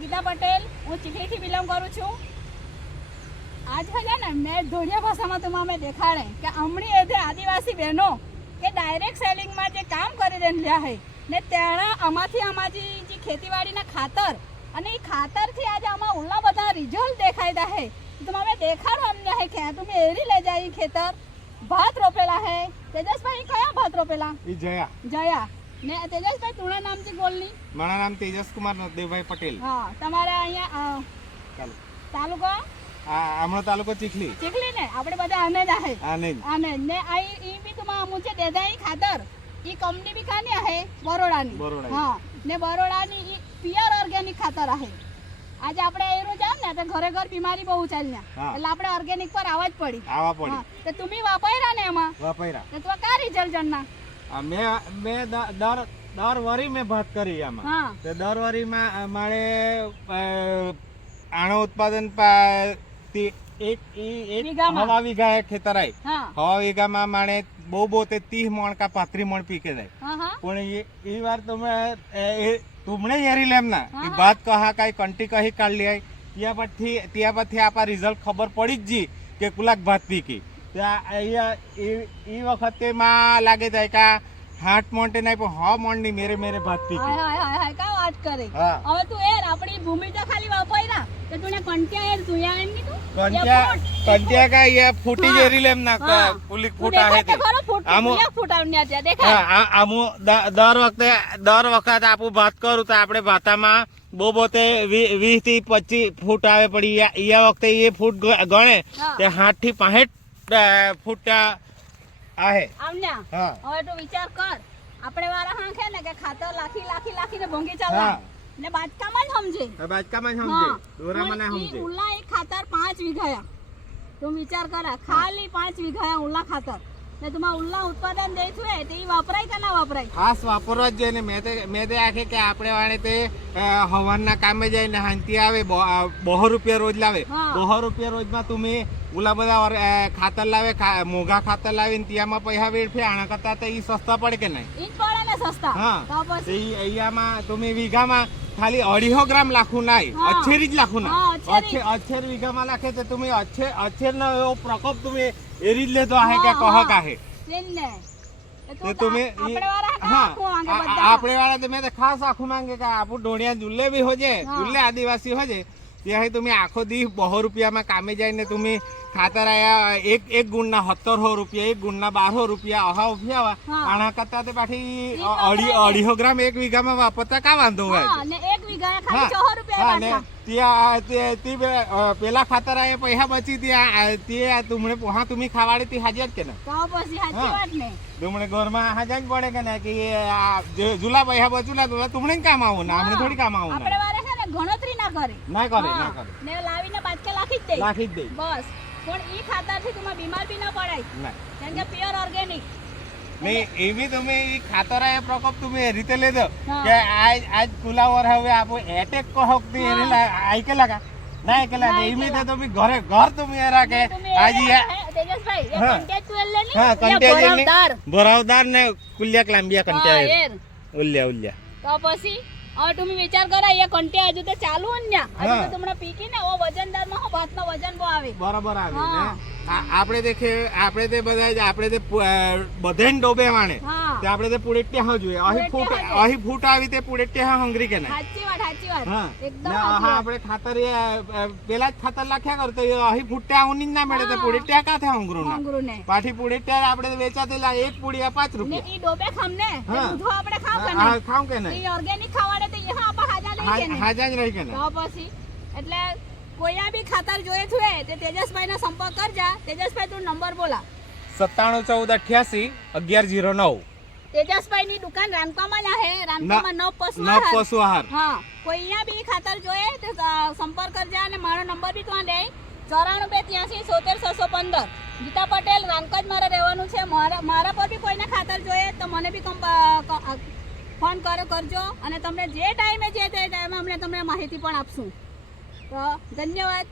ગીતા પટેલ, હું ચીખલીથી બિલોંગ કરું છું. આજ છે ને મેં ધોળિયા ભાષામાં તમે દેખાડે કે હમણી એ આદિવાસી બહેનો કે ડાયરેક્ટ સેલિંગમાં જે કામ કરી રહ્યા છે ને તેના આમાંથી અમારી જે ખેતીવાડીના ખાતર અને એ ખાતરથી આજે આમાં ઉલ્લા બધા રિઝલ્ટ દેખાયતા છે. તમે દેખાડો અમને હે કે તમે એરી લઈ જાય ખેતર ભાત રોપેલા હે. તેજસભાઈ કયા ભાત રોપેલા? જયા ને તેજસભાઈ તુણા નામ છે બોલની? મારા નામ તેજસ કુમાર નરદેવભાઈ પટેલ. હા, તમારે અહીંયા તાલુકો? હમણાં તાલુકો ચીખલી. ચીખલી ને આપણે બધા આને જ આહે. આને ને આ ઈ બી તમા મુજે દેદાઈ ખાતર ઈ કંપની બી કાની આહે? બરોડાની. હા, ને બરોડાની ઈ પ્યોર ઓર્ગેનિક ખાતર આહે. આજે આપણે એરો જામ ને તો ઘરે ઘર બીમારી બહુ ચાલ્યા એટલે આપણે ઓર્ગેનિક પર આવવા જ પડી. તો તમે વાપર્યા ને એમાં? વાપર્યા. તો કા રિઝલ્ટ જણના? મેં દર વરી મેં ભાત કરી આમાં. તો દર વરી માં મારે આણો ઉત્પાદન હવા વીઘા ખેતર આય. હવા વીઘામાં માણે બહુ તે 30 મણ કા 35 મણ પીકે જાય. પણ એ વાર તમે तुमने येरी लेमना ई बात कहा काई कंटी कही काढ ली आई त्या પછી આપા રિઝલ્ટ ખબર પડી જ જી કે કુલાક ભાત પીકી ત્યાં અહીંયા ઈ વખતે માં લાગે જાય કા 8 મોન્ટે નહીં પણ 6 મોન્ટની મેરે ભાત પીકી. હાય કા વાત કરે. હવે તું એર આપણી ભૂમિ તો ખાલી વાપર્યા તો તુને કંટિયા એર તું એમ ની તું કંટિયા કા ये फूटी जेरी लेमना पुलिक फूटा है ते આમો ફૂટાવન્યા ત્યાં દેખાય. હા, આમો દર વખત આપું ભાત કરું તો આપણે ભાતામાં બોતે 20 થી 25 ફૂટ આવે પડી. યા વખતે એ ફૂટ ગણે તે 60 થી 65 ફૂટ આહે આમન્યા. હવે તું વિચાર કર આપણે વારા હાંખે ને કે ખાતર લાખીને ભોંગી ચાલવા ને બાજકામાં જ સમજે. દોરામાં ના સમજે. ઉલ્લા એક ખાતર 5 વીઘા. તું વિચાર કર ખાલી 5 વીઘા ઉલ્લા ખાતર ને તમા ઉલ્લા ઉત્પાદન દે છે તે વાપરાય કે ના વાપરાય? ખાસ વાપરવા જ જોઈએ ને. મેં તે આખે કે આપણે વાળે તે હવાના કામે જાય ને હાંતી આવે 200 રૂપિયા રોજ લાવે. 200 રૂપિયા રોજમાં તમે ઉલા બધા ખાતર લાવે મોઘા ખાતર લાવીને ત્યાંમાં પૈસા વેડફે આના કરતા તો ઈ સસ્તા પડે કે નહીં? ઈ જ પડે ને સસ્તા. તો પછી અહીંયામાં તમે વીઘામાં ખાલી 250 ગ્રામ લાખું નાય અચ્છેરી જ લાખું ના અચ્છેર વીઘામાં લાખે તો તમે અચ્છેર નો એવો પ્રકોપ તમે એરી જ લેતો આહે કે કહક આહે તમે. આપણે વાળા તો મેં ખાસ આખું માંગે કે આપું ઢોણિયા જુલ્લે બી હોજે જુલ્લે આદિવાસી હોજે ત્યાં તમે આખો દી 200 રૂપિયામાં કામે જઈને તમે ખાતર આયા એક ગુણના 1700 રૂપિયા, એક ગુણના 1200 રૂપિયા અહા ઉભ્યા આના કરતા તો પાછી 250 ગ્રામ એક વીઘામાં વાપરતા કા વાંધો હોય? પેલા ખાતર આયા પૈસા બચી ત્યાં તુમને પોહા તમે ખાવાડે તી હાજર કે ને તુમને ઘરમાં હાજર પડે કે ને કે જુલા પૈસા બચુલા તો તુમને કામ આવું ના અમને થોડી કામ આવું ગણતરી ના કરે ને લાવીને બાજકે લાખી જ દે બસ. પણ ઈ ખાતરથી તમે બીમાર બી ના પડાય કેમ કે પ્યોર ઓર્ગેનિક નહીં. એવી તમે ઈ ખાતર આયા પ્રકોપ તમે એ રીતે લેજો કે આજ કુલાવર હવે આપો એટેક કહક થી એરી આઈ કે લાગા ના કે લાગે એમી તો તમે ઘર તમે એ રાખે આજી તેજસભાઈ એ કોન્ટેક્ચ્યુઅલ લેની ભરાવદાર ને કુલિયા ક્લાંબિયા કંટ્યા ઉલ્યા તો પછી હવે તમે વિચાર કરો એ કંટે હજુ તો ચાલુ ને હજુ તો તમને પીકી ને ઓ વજનદાર માં ભાત નો વજન બહુ આવે બરાબર આવે ને. આપણે તે બધાને ડોબે વાણે તે આપણે તે પુડેટ્યા હા જોઈએ અહીં ફૂટ આવી તે પુડેટ્યા હા હંગરી કે નહીં? સાચી વાત એકદમ. હા, આપણે ખાતર પેલા જ ખાતર લાખ્યા કરતો અહીં ફૂટ્યા ઉની ના મળે તો પુડેટ્યા કા થા હંગરું ને પાછી પુડેટ્યા આપણે વેચાતેલા એક પુડિયા 5 રૂપિયા ઈ ડોબે ખામ ને દૂધો આપણે ખાવ કે નહીં? ઈ ઓર્ગેનિક ખાવાડે તો યહ આપા હાજા જ રહી કે નહીં? તો પછી એટલે કોયા બી ખાતર જોઈએ છે તે તેજસભાઈ નો સંપર્ક કરજા. તેજસભાઈ તું નંબર બોલા. 9714881109. તેજસભાઈ ની દુકાન રાનકામાં જ છે. રાનકામાં નવ પશુ આહાર. હા, કોઈયા બી ખાતર જોઈએ તો સંપર્ક કરજા અને મારો નંબર બી ત્યાં દે 9483870615. ગીતા પટેલ રાનકા જ મારે રહેવાનું છે. મારા પર બી કોઈને ખાતર જોઈએ તો મને બી ફોન કરજો અને તમને જે ટાઈમે અમને તમને માહિતી પણ આપશું. તો ધન્યવાદ.